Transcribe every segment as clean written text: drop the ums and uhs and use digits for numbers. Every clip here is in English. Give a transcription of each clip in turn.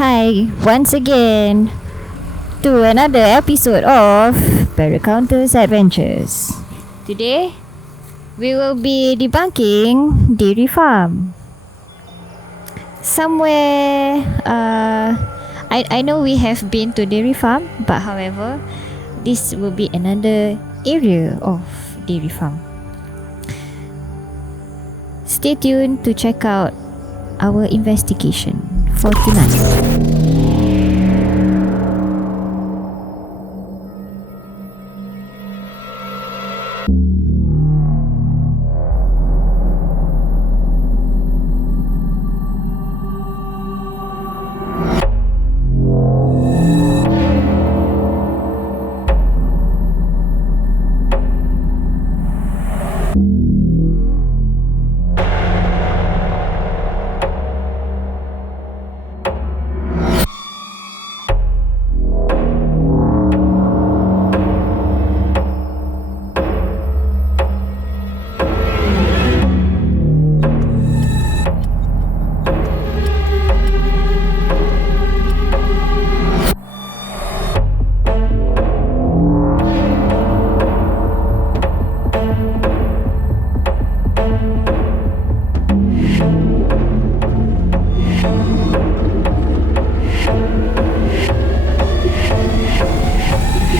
Hi, once again to another episode of Paracounters Adventures. Today, we will be debunking dairy farm. Somewhere, I know we have been to dairy farm, but however, this will be another area of dairy farm. Stay tuned to check out our investigation for tonight.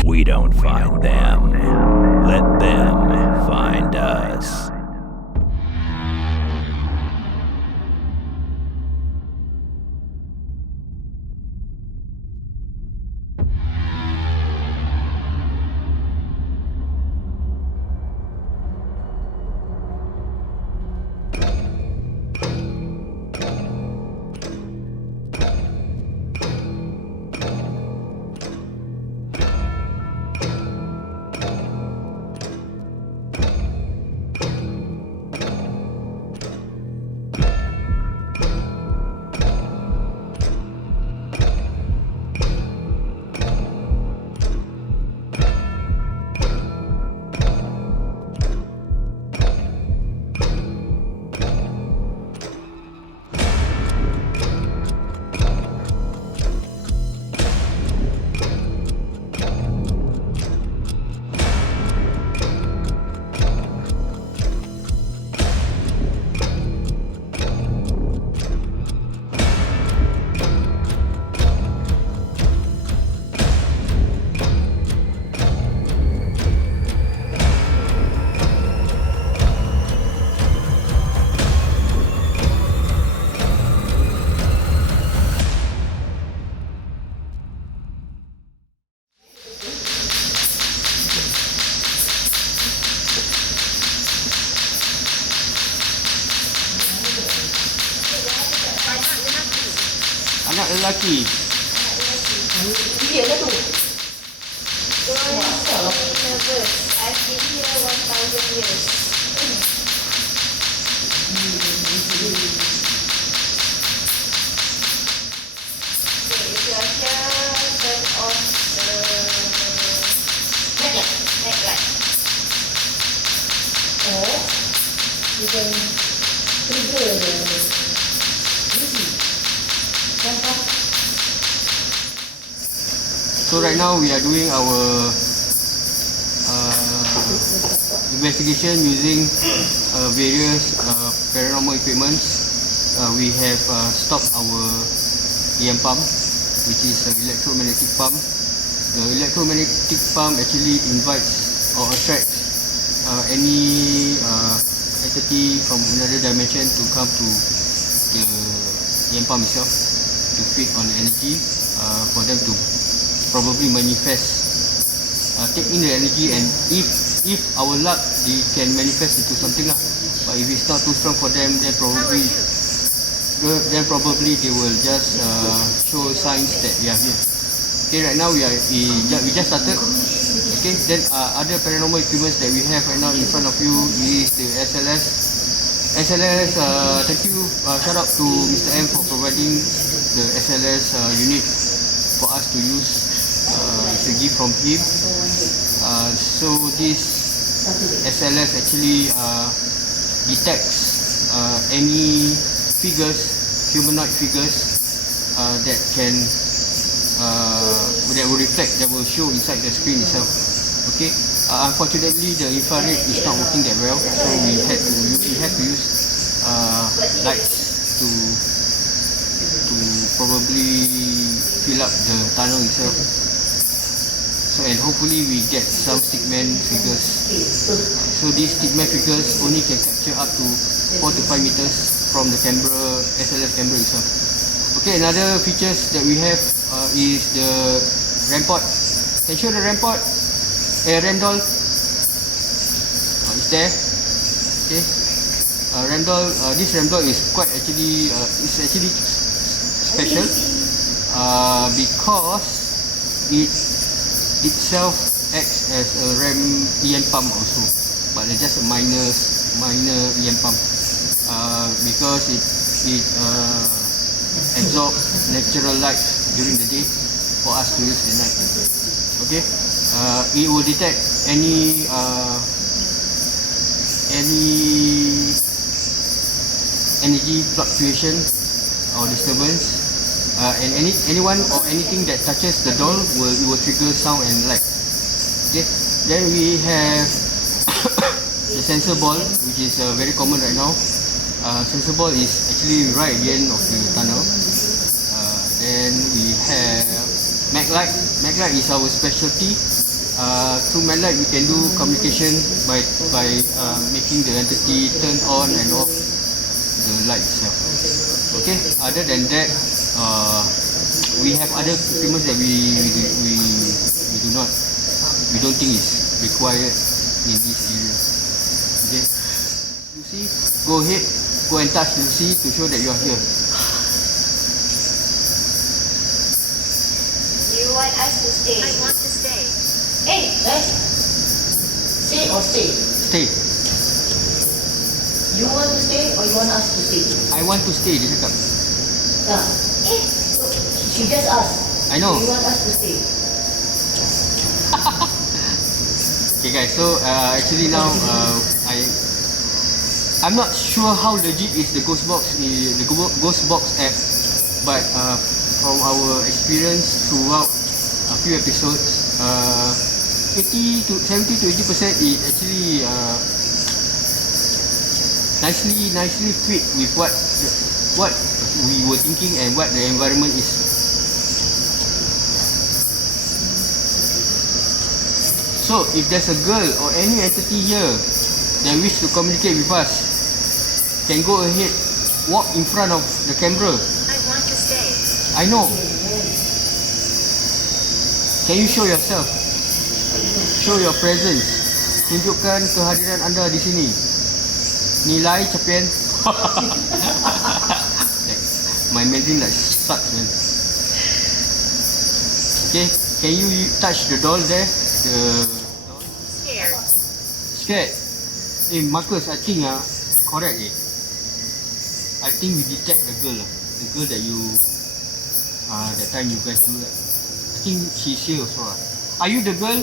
We don't find them. Let them find us. Anak lelaki. Dia lah tu. Nervous. I've been here 1,000 years. Okay, if you are here, turn off the neck light. Or you can trigger the music. So right now we are doing our investigation using various paranormal equipments. We have stopped our EM pump, which is an electromagnetic pump. The electromagnetic pump actually invites or attracts any entity from another dimension to come to the EM pump itself to feed on the energy for them to probably manifest, take in the energy, and if our luck, they can manifest into something lah. But if it's not too strong for them, then probably they will just show signs that we are here. Okay, right now we just started. Okay, then other paranormal equipments that we have right now in front of you is the SLS. Thank you, shout out to Mr. M for providing the SLS unit for us to use. It's a gift from him. So this SLS actually detects any figures, humanoid figures, that can that will reflect, that will show inside the screen itself. Okay. Unfortunately, the infrared is not working that well, so we had to use lights to probably fill up the tunnel itself. So, and hopefully we get some stickman figures. So these stickman figures only can capture up to 4 to 5 meters from the camera, SLS camera itself. Okay, another features that we have is the rampart. Can you show the rampart? Ram doll. It's there. Okay. Ram doll. This ram doll is quite actually special because it itself acts as a ram EM pump also, but it's just a minor EM pump because it absorbs natural light during the day for us to use at night. Okay. It will detect any energy fluctuation or disturbance, and anyone or anything that touches the doll will trigger sound and light. Okay. Then we have the sensor ball, which is very common right now. Sensor ball is actually right at the end of the tunnel. Then we have maglite. Maglite is our specialty. Through maglite we can do communication by making the entity turn on and off the light itself. Okay. Other than that, we have other equipment that we don't think is required in this area. Okay. You see, go ahead, go and touch Lucy to show that you are here. You want us to stay? I want to stay. Hey! Stay or stay? Stay. You want to stay or you want us to stay? I want to stay, dia cakap. Nah. So she just asked. I know. You want us to stay? Okay guys, so actually now I'm not sure how legit is the ghost box app, but from our experience throughout a few episodes, 70 to 80% is actually nicely fit with what we were thinking and what the environment is. So if there's a girl or any entity here that wish to communicate with us, can go ahead, walk in front of the camera. I want to stay. I know. Can you show yourself? Show your presence. Tunjukkan kehadiran anda di sini. Nilai cepian. My Mandarin like sucks, man. Okay, can you touch the doll there? The doll? Scared. Scared? Marcus, I think correct I think we detect the girl. The girl that you that time you guys do that. I think she's here also. Are you the girl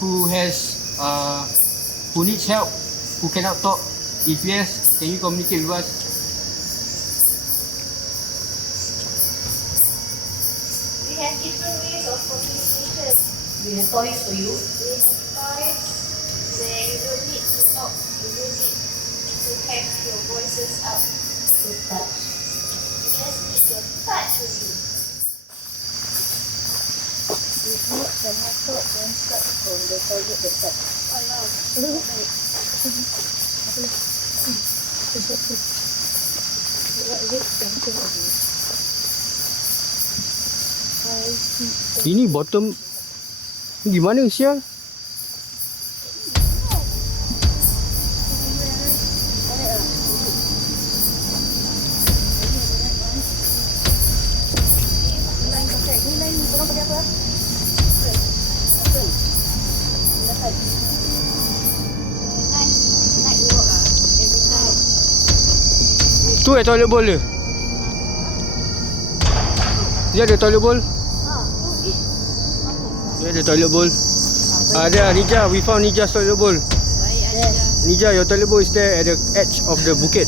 who has who needs help, who cannot talk? If yes, can you communicate with us? We have different ways of communication. We have toys for you. We have toys where you don't need to talk. You don't need to have your voices out. To touch. You just need your touch with you. If not, the motor can start from the toilet that side. Ini bottom gimana sial? Tu toilet bowl dia. Dia ada toilet bowl. Dia ada toilet bowl. Ada Nija, we found Nija's toilet bowl. Nija, your toilet bowl is there at the edge of the bukit.